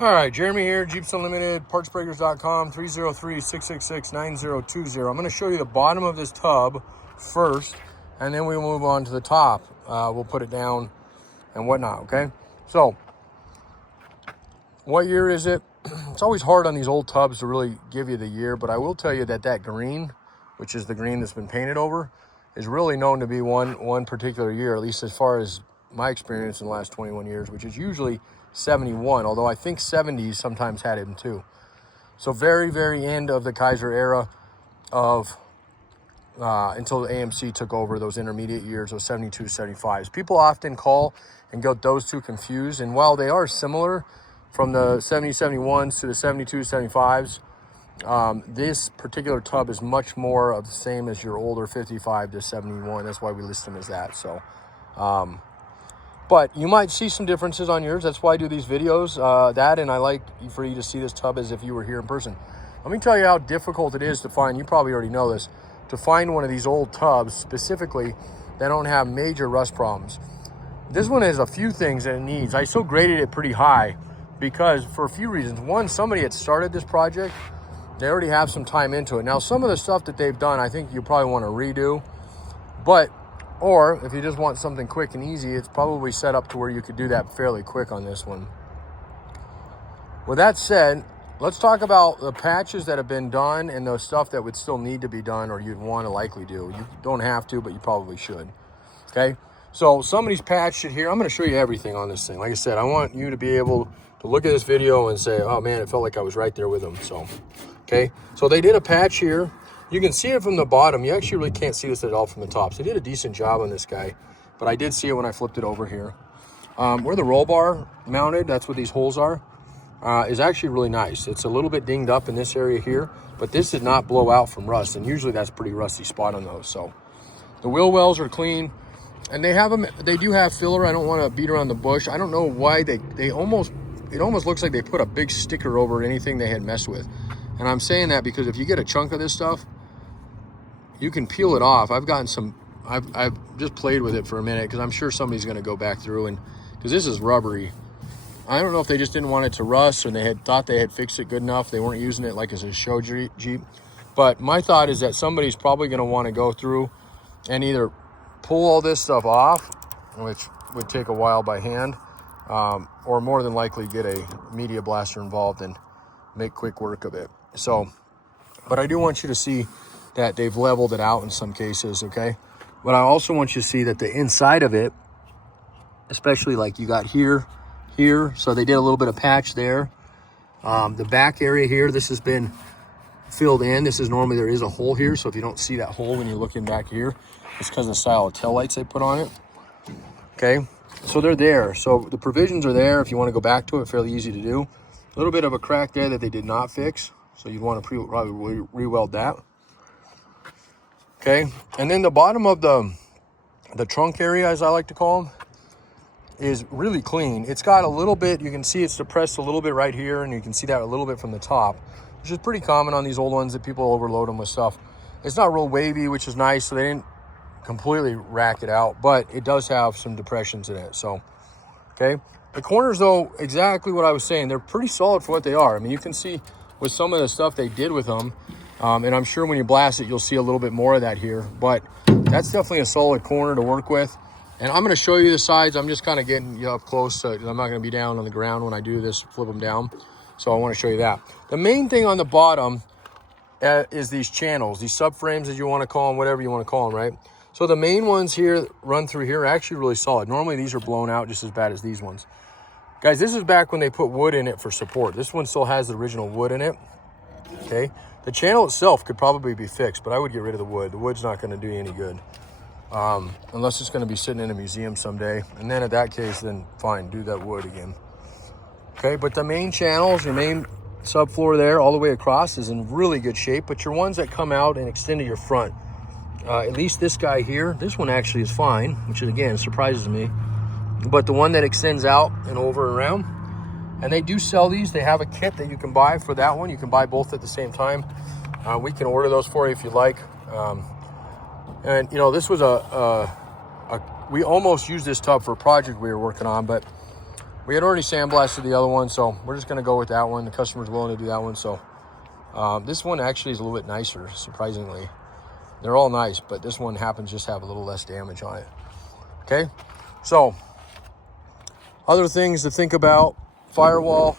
All right, Jeremy here, Jeeps Unlimited, partsbreakers.com, 303-666-9020. I'm going to show you the bottom of this tub first, and then we'll move on to the top. We'll put it down and whatnot, okay? So, what year is it? It's always hard on these old tubs to really give you the year, but I will tell you that that green, which is the green that's been painted over, is really known to be one particular year, at least as far as my experience in the last 21 years, which is usually 71, although I think 70s sometimes had him too. So very, very end of the Kaiser era of until the AMC took over, those intermediate years, those 72, 75s. People often call and get those two confused, and while they are similar from the 70, 71s to the 72, 75s, this particular tub is much more of the same as your older 55 to 71. That's why we list them as that. So, but you might see some differences on yours. That's why I do these videos, and I like for you to see this tub as if you were here in person. Let me tell you how difficult it is to find, you probably already know this, to find one of these old tubs specifically that don't have major rust problems. This one has a few things that it needs. I still graded it pretty high because for a few reasons. One, somebody had started this project. They already have some time into it. Now, some of the stuff that they've done, I think you probably want to redo, or if you just want something quick and easy, it's probably set up to where you could do that fairly quick on this one. With that said, let's talk about the patches that have been done and the stuff that would still need to be done or you'd want to likely do. You don't have to, but you probably should. Okay, so somebody's patched it here. I'm going to show you everything on this thing. Like I said, I want you to be able to look at this video and say, oh man, it felt like I was right there with them. So, okay, so they did a patch here. You can see it from the bottom. You actually really can't see this at all from the top. So they did a decent job on this guy, but I did see it when I flipped it over here. Where the roll bar mounted, that's what these holes are, is actually really nice. It's a little bit dinged up in this area here, but this did not blow out from rust, and usually that's a pretty rusty spot on those. So the wheel wells are clean, and they do have filler. I don't want to beat around the bush. I don't know why it almost looks like they put a big sticker over anything they had messed with. And I'm saying that because if you get a chunk of this stuff, you can peel it off. I've just played with it for a minute because I'm sure somebody's going to go back through, and because this is rubbery. I don't know if they just didn't want it to rust or they had thought they had fixed it good enough. They weren't using it like as a show Jeep. But my thought is that somebody's probably going to want to go through and either pull all this stuff off, which would take a while by hand, or more than likely get a media blaster involved and make quick work of it. So, but I do want you to see that they've leveled it out in some cases, okay? But I also want you to see that the inside of it, especially like you got here, so they did a little bit of patch there. The back area here, this has been filled in. This is normally, there is a hole here, so if you don't see that hole when you're looking back here, it's because of the style of tail lights they put on it, okay? So they're there. So the provisions are there if you want to go back to it, fairly easy to do. A little bit of a crack there that they did not fix, so you'd want to probably re-weld that. Okay, and then the bottom of the trunk area, as I like to call them, is really clean. It's got a little bit, you can see it's depressed a little bit right here, and you can see that a little bit from the top, which is pretty common on these old ones that people overload them with stuff. It's not real wavy, which is nice, so they didn't completely rack it out, but it does have some depressions in it. So, okay. The corners, though, exactly what I was saying, they're pretty solid for what they are. I mean, you can see with some of the stuff they did with them, and I'm sure when you blast it, you'll see a little bit more of that here, but that's definitely a solid corner to work with. And I'm going to show you the sides. I'm just kind of getting you up close, so I'm not going to be down on the ground when I do this, flip them down. So I want to show you that. The main thing on the bottom is these channels, these subframes, as you want to call them, whatever you want to call them, right? So the main ones here, run through here, are actually really solid. Normally these are blown out just as bad as these ones. Guys, this is back when they put wood in it for support. This one still has the original wood in it, okay? The channel itself could probably be fixed, but I would get rid of the wood. The wood's not going to do you any good, unless it's going to be sitting in a museum someday. And then in that case, then fine, do that wood again. Okay, but the main channels, your main subfloor there all the way across is in really good shape, but your ones that come out and extend to your front, at least this guy here, this one actually is fine, which is, again, surprises me. But the one that extends out and over and around, and they do sell these. They have a kit that you can buy for that one. You can buy both at the same time. We can order those for you if you like. And you know, this was we almost used this tub for a project we were working on, but We had already sandblasted the other one, so we're just going to go with that one. The customer's willing to do that one, so this one actually is a little bit nicer, surprisingly. They're all nice, but this one happens to just have a little less damage on it. Okay, so other things to think about: firewall.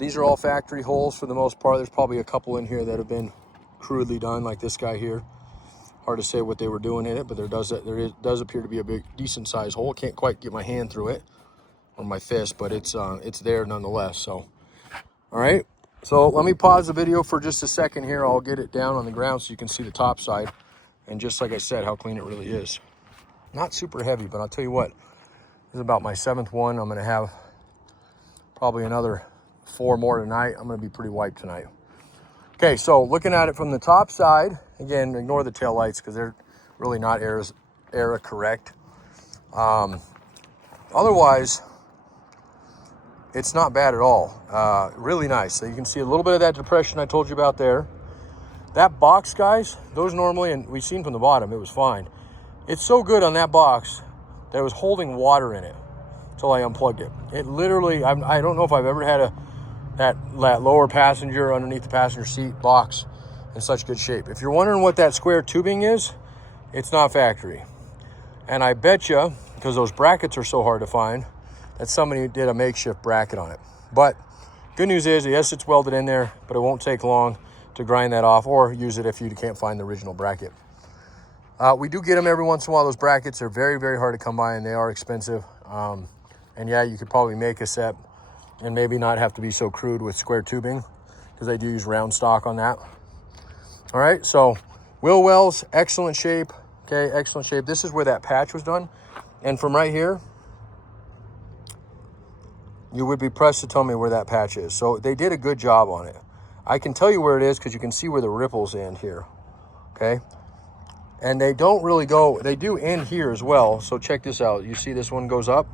These are all factory holes for the most part. There's probably a couple in here that have been crudely done, like this guy here. Hard to say what they were doing in it, but there does appear to be a big, decent sized hole. Can't quite get my hand through it or my fist, but it's there nonetheless. So, all right. So let me pause the video for just a second here. I'll get it down on the ground so you can see the top side, and just like I said, how clean it really is. Not super heavy, but I'll tell you what, this is about my 7th one. I'm going to have probably another 4 more tonight. I'm going to be pretty wiped tonight. Okay, so looking at it from the top side, again, ignore the tail lights because they're really not era correct. Otherwise, it's not bad at all. Really nice. So you can see a little bit of that depression I told you about there. That box, guys, those normally, and we've seen from the bottom, it was fine. It's so good on that box that it was holding water in it until I unplugged it. It literally, I don't know if I've ever had that lower passenger underneath the passenger seat box in such good shape. If you're wondering what that square tubing is, it's not factory. And I bet you, because those brackets are so hard to find, that somebody did a makeshift bracket on it. But good news is, yes, it's welded in there, but it won't take long to grind that off or use it if you can't find the original bracket. We do get them every once in a while. Those brackets are very, very hard to come by, and they are expensive. And yeah, you could probably make a set and maybe not have to be so crude with square tubing, because I do use round stock on that. All right, so wheel wells, excellent shape. Okay, excellent shape. This is where that patch was done. And from right here, you would be pressed to tell me where that patch is. So they did a good job on it. I can tell you where it is because you can see where the ripples end here, okay? And they don't really go, they do end here as well. So check this out. You see this one goes up,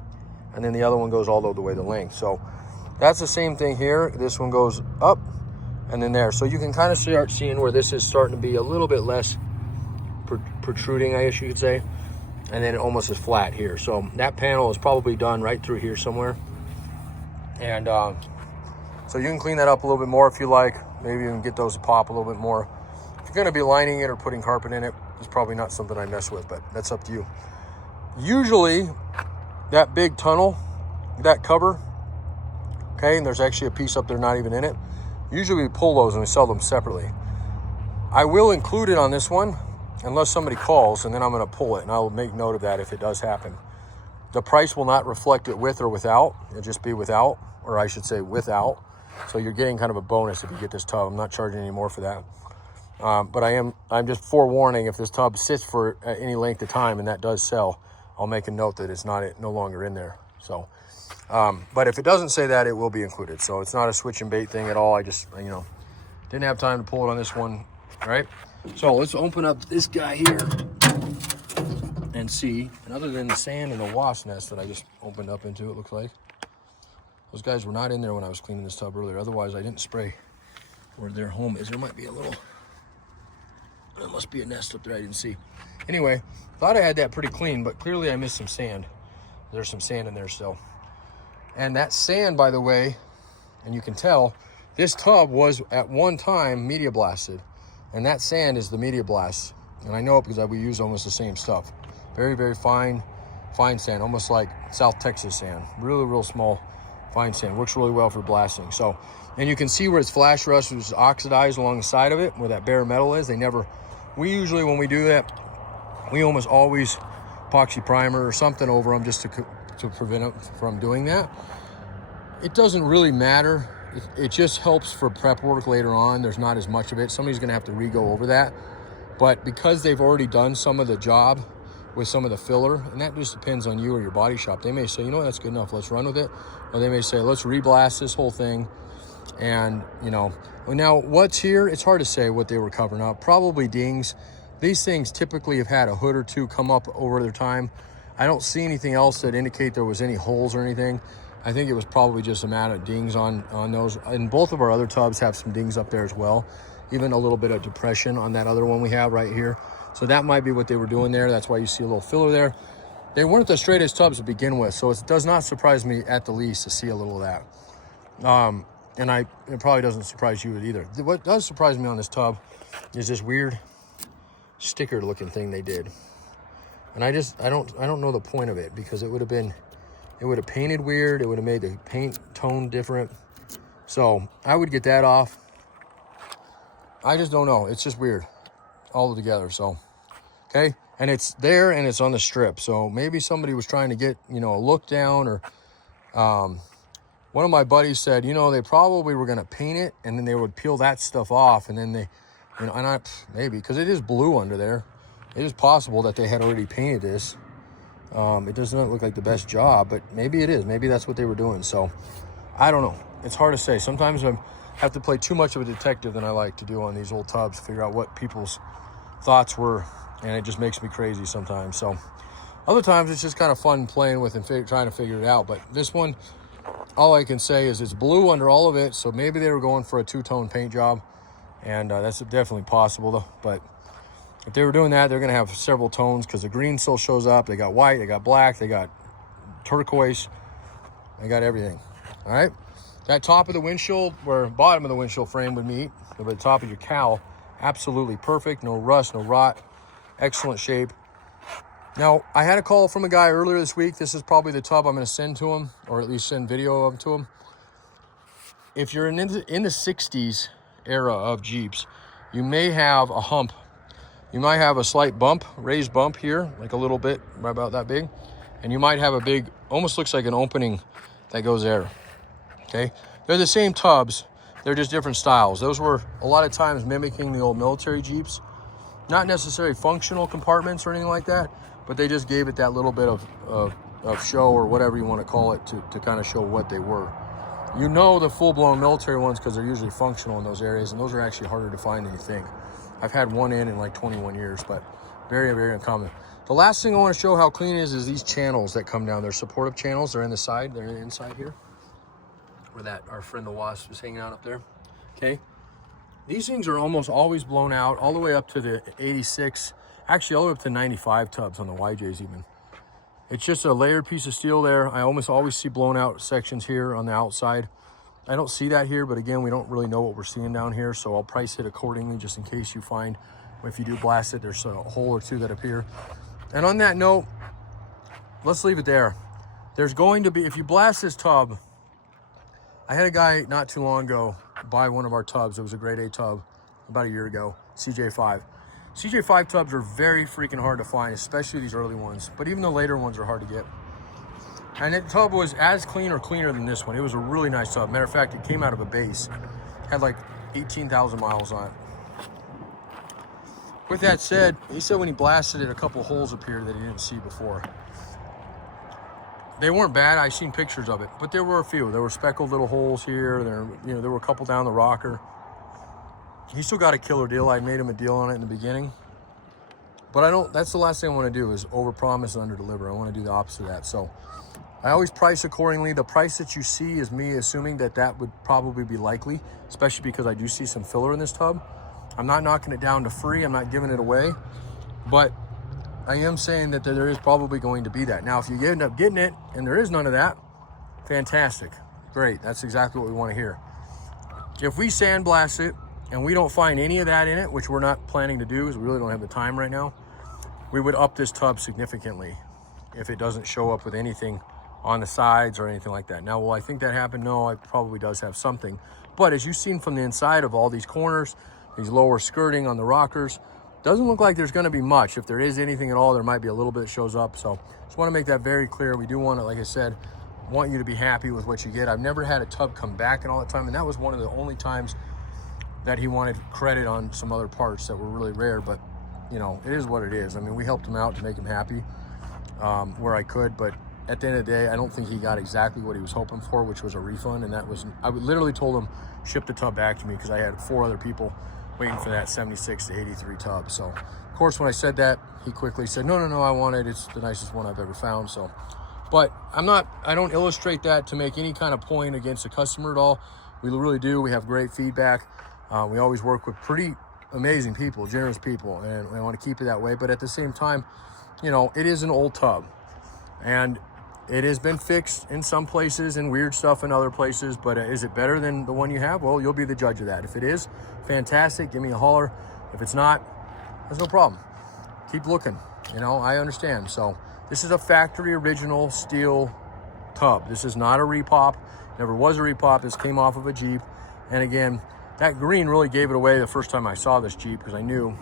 and then the other one goes all the way the length. So that's the same thing here. This one goes up and then there. So you can kind of start seeing where this is starting to be a little bit less protruding, I guess you could say. And then it almost is flat here. So that panel is probably done right through here somewhere. And so you can clean that up a little bit more if you like. Maybe even get those to pop a little bit more. If you're going to be lining it or putting carpet in it, it's probably not something I mess with, but that's up to you. Usually that big tunnel, that cover, okay, and there's actually a piece up there not even in it. Usually we pull those and we sell them separately. I will include it on this one unless somebody calls, and then I'm going to pull it, and I'll make note of that if it does happen. The price will not reflect it with or without. It'll just be without, or I should say without. So you're getting kind of a bonus if you get this tub. I'm not charging any more for that. But I'm just forewarning, if this tub sits for any length of time and that does sell, I'll make a note that it's no longer in there. So, but if it doesn't say that, it will be included. So it's not a switch and bait thing at all. I just, didn't have time to pull it on this one. All right. So let's open up this guy here and see. And other than the sand and the wasp nest that I just opened up into, it looks like those guys were not in there when I was cleaning this tub earlier. Otherwise, I didn't spray where their home is. There might be there must be a nest up there I didn't see. Anyway, thought I had that pretty clean, but clearly I missed some sand. There's some sand in there still. And that sand, by the way, and you can tell, this tub was at one time media blasted. And that sand is the media blast. And I know it because we use almost the same stuff. Very, very fine sand, almost like South Texas sand. Really, real small, fine sand. Works really well for blasting. So, and you can see where it's flash rust was oxidized along the side of it, where that bare metal is. We usually, when we do that, we almost always epoxy primer or something over them just to prevent it from doing that. It doesn't really matter. It just helps for prep work later on. There's not as much of it. Somebody's going to have to re-go over that. But because they've already done some of the job with some of the filler, and that just depends on you or your body shop. They may say, you know what, that's good enough, let's run with it. Or they may say, let's re-blast this whole thing. And, now what's here, it's hard to say what they were covering up. Probably dings. These things typically have had a hood or two come up over their time. I don't see anything else that indicate there was any holes or anything. I think it was probably just a matter of dings on those. And both of our other tubs have some dings up there as well. Even a little bit of depression on that other one we have right here. So that might be what they were doing there. That's why you see a little filler there. they weren't the straightest tubs to begin with, so it does not surprise me at the least to see a little of that. And it probably doesn't surprise you either. What does surprise me on this tub is this weird sticker looking thing they did. And I don't know the point of it, because it would have painted weird. It would have made the paint tone different. So I would get that off. I just don't know. It's just weird all together. So, okay. And it's there and it's on the strip. So maybe somebody was trying to get, you know, a look down, or, one of my buddies said, you know, they probably were going to paint it and then they would peel that stuff off. And then they, you know, and maybe, because it is blue under there. It is possible that they had already painted this. It does not look like the best job, but maybe it is. Maybe that's what they were doing. So I don't know. It's hard to say. Sometimes I have to play too much of a detective than I like to do on these old tubs, figure out what people's thoughts were. And it just makes me crazy sometimes. So other times it's just kind of fun playing with and trying to figure it out. But this one, all I can say is it's blue under all of it. So maybe they were going for a two-tone paint job. And that's definitely possible, though. But if they were doing that, they're going to have several tones, because the green still shows up. They got white, they got black, they got turquoise, they got everything. All right. That top of the windshield, where bottom of the windshield frame would meet, at the top of your cowl, absolutely perfect. No rust, no rot. Excellent shape. Now, I had a call from a guy earlier this week. This is probably the tub I'm going to send to him, or at least send video of to him. If you're in the 60s era of Jeeps, you may have a hump. You might have a slight bump, raised bump here, like a little bit, about that big. And you might have a big, almost looks like an opening that goes there. Okay? They're the same tubs. They're just different styles. Those were a lot of times mimicking the old military Jeeps. Not necessarily functional compartments or anything like that, but they just gave it that little bit of show, or whatever you want to call it, to kind of show what they were. You know the full-blown military ones, because they're usually functional in those areas, and those are actually harder to find than you think. I've had one in like 21 years, but very, very uncommon. The last thing I want to show how clean it is these channels that come down. They're supportive channels. They're in the side. They're inside here, where that our friend the Wasp is hanging out up there. Okay. These things are almost always blown out, all the way up to the 86, actually all the way up to 95 tubs on the YJs even. It's just a layered piece of steel there. I almost always see blown out sections here on the outside. I don't see that here, but again, we don't really know what we're seeing down here, so I'll price it accordingly, just in case you find, if you do blast it, there's a hole or two that appear. And on that note, let's leave it there. There's going to be, if you blast this tub, I had a guy not too long ago buy one of our tubs. It was a grade A tub about a year ago, CJ5. CJ5 tubs are very freaking hard to find, especially these early ones, but even the later ones are hard to get. And that tub was as clean or cleaner than this one. It was a really nice tub. Matter of fact, it came out of a base. Had like 18,000 miles on it. With that said, he said when he blasted it, a couple holes appeared that he didn't see before. They weren't bad. I've seen pictures of it, but there were a few. There were speckled little holes here. There were a couple down the rocker. He still got a killer deal. I made him a deal on it in the beginning. But that's the last thing I want to do, is overpromise and underdeliver. I want to do the opposite of that. So I always price accordingly. The price that you see is me assuming that would probably be likely, especially because I do see some filler in this tub. I'm not knocking it down to free. I'm not giving it away. But I am saying that there is probably going to be that. Now, if you end up getting it and there is none of that, fantastic. Great. That's exactly what we want to hear. If we sandblast it and we don't find any of that in it, which we're not planning to do because we really don't have the time right now, we would up this tub significantly if it doesn't show up with anything on the sides or anything like that. Now, will I think that happened? No, it probably does have something. But as you've seen from the inside of all these corners, these lower skirting on the rockers, doesn't look like there's going to be much. If there is anything at all, there might be a little bit that shows up. So just want to make that very clear. We do want to, like I said, want you to be happy with what you get. I've never had a tub come back and all the time, and that was one of the only times that he wanted credit on some other parts that were really rare. But you know, it is what it is. I mean, we helped him out to make him happy where I could, but at the end of the day, I don't think he got exactly what he was hoping for, which was a refund. And that was, I literally told him, ship the tub back to me, because I had 4 other people waiting for that 76 to 83 tub. So of course, when I said that, he quickly said, no, I want it. It's the nicest one I've ever found. So, but I don't illustrate that to make any kind of point against the customer at all. We really do. We have great feedback. We always work with pretty amazing people, generous people, and I want to keep it that way. But at the same time, you know, it is an old tub. And it has been fixed in some places and weird stuff in other places, but is it better than the one you have? Well, you'll be the judge of that. If it is, fantastic, give me a holler. If it's not, there's no problem. Keep looking, you know, I understand. So this is a factory original steel tub. This is not a repop, never was a repop. This came off of a Jeep. And again, that green really gave it away the first time I saw this Jeep, because I knew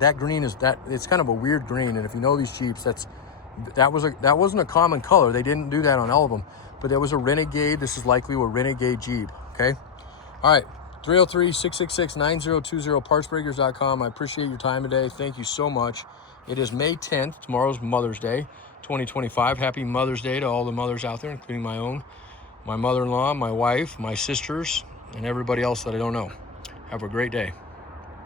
that green is that, it's kind of a weird green. And if you know these Jeeps, that wasn't a common color. They didn't do that on all of them, but there was a Renegade. This is likely a Renegade Jeep. Okay. All right. 303-666-9020, partsbreakers.com. I appreciate your time today. Thank you so much. It is May 10th. Tomorrow's Mother's Day, 2025. Happy Mother's Day to all the mothers out there, including my own, my mother-in-law, my wife, my sisters, and everybody else that I don't know. Have a great day.